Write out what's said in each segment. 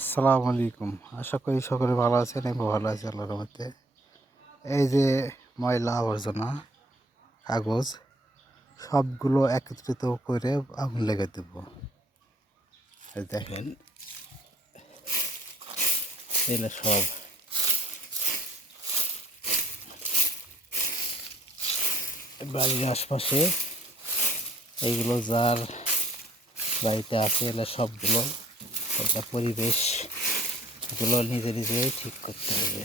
আসসালামু আলাইকুম। আশা করি সকলে ভালো আছেন। আমি ভালো আছি আল্লাহর রহমতে। এই যে ময়লা আবর্জনা কাগজ সবগুলো একত্রিত করে আগুন লেগে দেব। এই দেখেন এগুলো সব বাড়ির আশপাশে এইগুলো যার বাড়িতে আছে এগুলো সবগুলো একটা পরিবেশগুলো নিজে নিজেই ঠিক করতে হবে।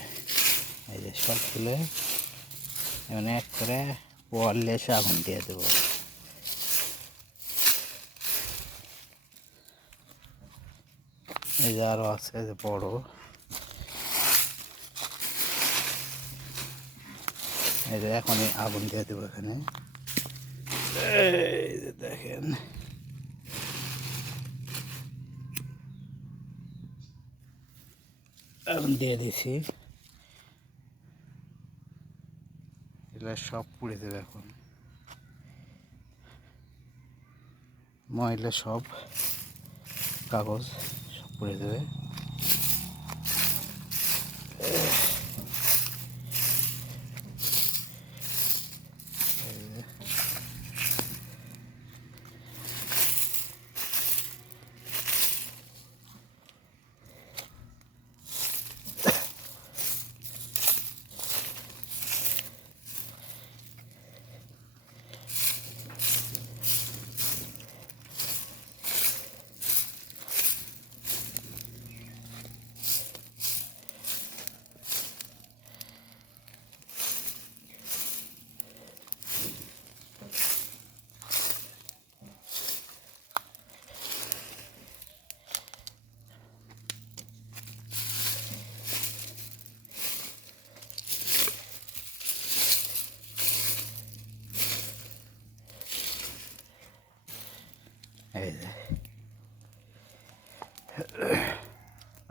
এই যে সবগুলো এমন এক করে ওয়ালে এসে আগুন দিয়ে দেবো। এই যে আরও আছে যে বড়, এই যে এখনই আগুন দিয়ে দেবো এখানে। এই যে দেখেন আগুন দিয়ে দিছি, এগুলো সব পুড়ে দেবে এখন। ময়লা সব কাগজ সব পুড়ে দেবে। এই যে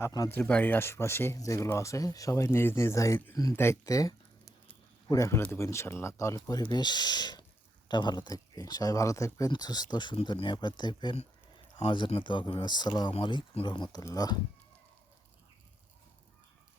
আপনাদের বাড়ির আশেপাশে যেগুলো আছে সবাই নিজ নিজ দায়িত্বে পুড়ে ফেলে দেবো ইনশাল্লাহ। তাহলে পরিবেশটা ভালো থাকবে। সবাই ভালো থাকবেন, সুস্থ সুন্দর নিরাপদ থাকবেন। আমার জন্য দোয়া করবেন। আসসালামু আলাইকুম রহমতুল্লাহ।